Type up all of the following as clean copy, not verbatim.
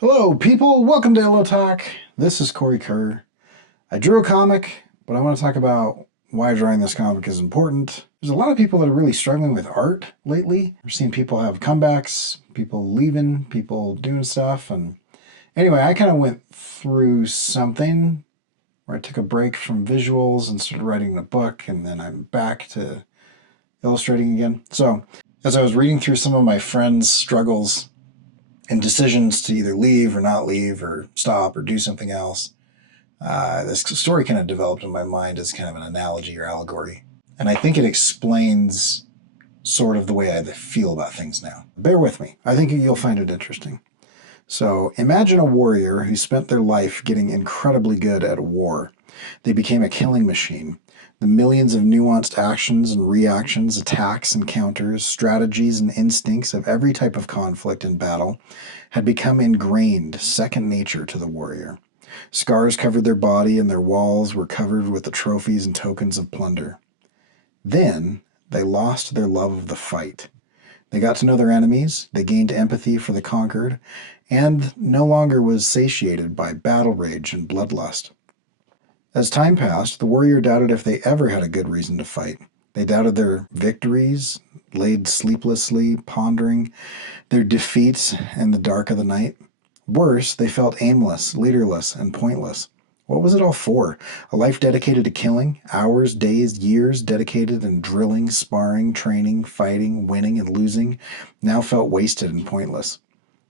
Hello, people. Welcome to Hello Talk. This is Corey Kerr. I drew a comic, but I want to talk about why drawing this comic is important. There's a lot of people that are really struggling with art lately. We're seeing people have comebacks, people leaving, people doing stuff. And anyway, I kind of went through something where I took a break from visuals and started writing a book, and then I'm back to illustrating again. So, as I was reading through some of my friends' struggles and decisions to either leave or not leave or stop or do something else, this story kind of developed in my mind as kind of an analogy or allegory. And I think it explains sort of the way I feel about things now. Bear with me. I think you'll find it interesting. So imagine a warrior who spent their life getting incredibly good at war. They became a killing machine. The millions of nuanced actions and reactions, attacks and counters, strategies and instincts of every type of conflict and battle had become ingrained, second nature to the warrior. Scars covered their body, and their walls were covered with the trophies and tokens of plunder. Then they lost their love of the fight. They got to know their enemies, they gained empathy for the conquered, and no longer was satiated by battle rage and bloodlust. As time passed, the warrior doubted if they ever had a good reason to fight. They doubted their victories, laid sleeplessly, pondering their defeats in the dark of the night. Worse, they felt aimless, leaderless, and pointless. What was it all for? A life dedicated to killing? Hours, days, years dedicated in drilling, sparring, training, fighting, winning, and losing now felt wasted and pointless.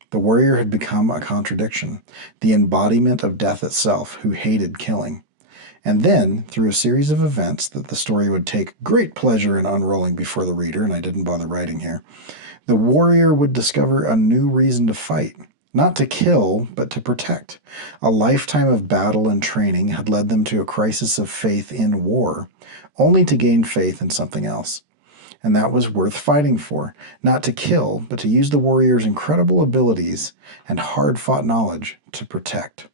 The warrior had become a contradiction, the embodiment of death itself, who hated killing. And then, through a series of events that the story would take great pleasure in unrolling before the reader, and I didn't bother writing here, the warrior would discover a new reason to fight. Not to kill, but to protect. A lifetime of battle and training had led them to a crisis of faith in war, only to gain faith in something else. And that was worth fighting for. Not to kill, but to use the warrior's incredible abilities and hard fought knowledge to protect.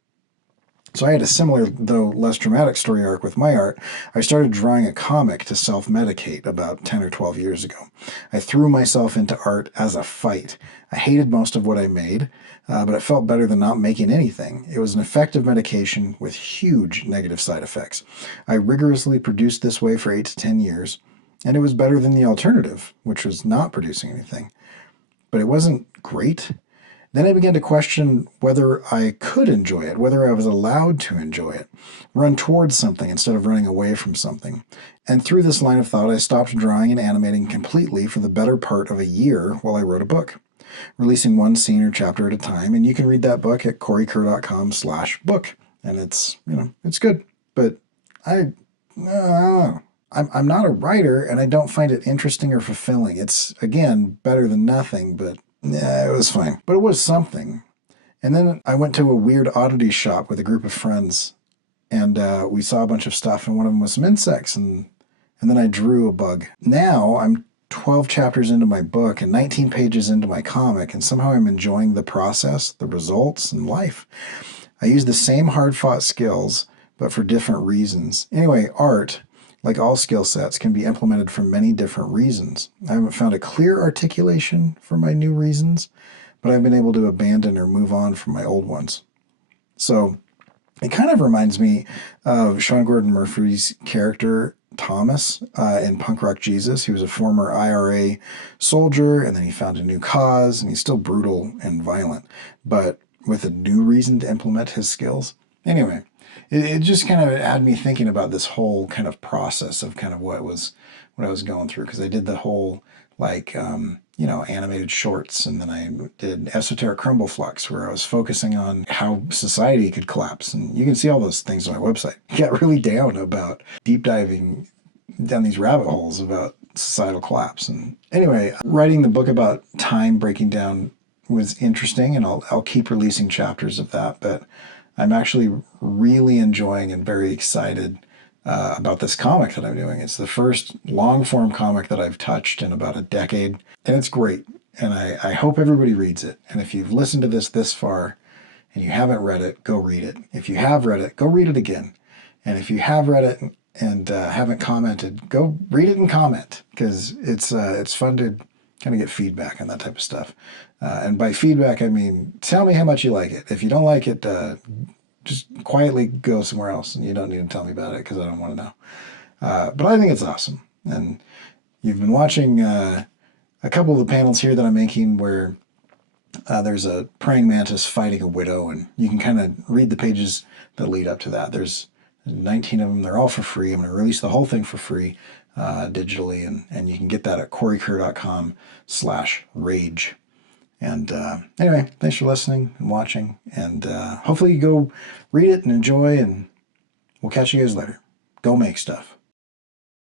So I had a similar, though less dramatic story arc with my art. I started drawing a comic to self-medicate about 10 or 12 years ago. I threw myself into art as a fight. I hated most of what I made, but it felt better than not making anything. It was an effective medication with huge negative side effects. I rigorously produced this way for 8 to 10 years, and it was better than the alternative, which was not producing anything. But it wasn't great. Then I began to question whether I could enjoy it, whether I was allowed to enjoy it, run towards something instead of running away from something. And through this line of thought, I stopped drawing and animating completely for the better part of a year while I wrote a book, releasing one scene or chapter at a time. And you can read that book at coreykerr.com/book. And it's good. But I don't know. I'm not a writer, and I don't find it interesting or fulfilling. It's, again, better than nothing, but yeah, it was fine. But it was something. And then I went to a weird oddity shop with a group of friends, and we saw a bunch of stuff, and one of them was some insects, and then I drew a bug. Now I'm 12 chapters into my book and 19 pages into my comic, and somehow I'm enjoying the process, the results, and life. I use the same hard-fought skills, but for different reasons. Anyway, art, like all skill sets, can be implemented for many different reasons. I haven't found a clear articulation for my new reasons, but I've been able to abandon or move on from my old ones. So it kind of reminds me of Sean Gordon Murphy's character, Thomas, in Punk Rock Jesus. He was a former IRA soldier, and then he found a new cause, and he's still brutal and violent, but with a new reason to implement his skills. Anyway, it just kind of had me thinking about this whole kind of process of kind of what I was going through, because I did the whole animated shorts, and then I did Esoteric Crumble Flux, where I was focusing on how society could collapse, and you can see all those things on my website. I got really down about deep diving down these rabbit holes about societal collapse. And anyway, writing the book about time breaking down was interesting, and I'll keep releasing chapters of that, but I'm actually really enjoying and very excited about this comic that I'm doing. It's the first long-form comic that I've touched in about a decade, and it's great. And I hope everybody reads it. And if you've listened to this far and you haven't read it, go read it. If you have read it, go read it again. And if you have read it and haven't commented, go read it and comment, because it's fun to kind of get feedback on that type of stuff. And by feedback, I mean, tell me how much you like it. If you don't like it, just quietly go somewhere else, and you don't need to tell me about it because I don't want to know. But I think it's awesome. And you've been watching a couple of the panels here that I'm making where there's a praying mantis fighting a widow, and you can kind of read the pages that lead up to that. There's 19 of them. They're all for free. I'm going to release the whole thing for free digitally, and you can get that at coreykerr.com/rage. And anyway, thanks for listening and watching, and hopefully you go read it and enjoy, and we'll catch you guys later. Go make stuff.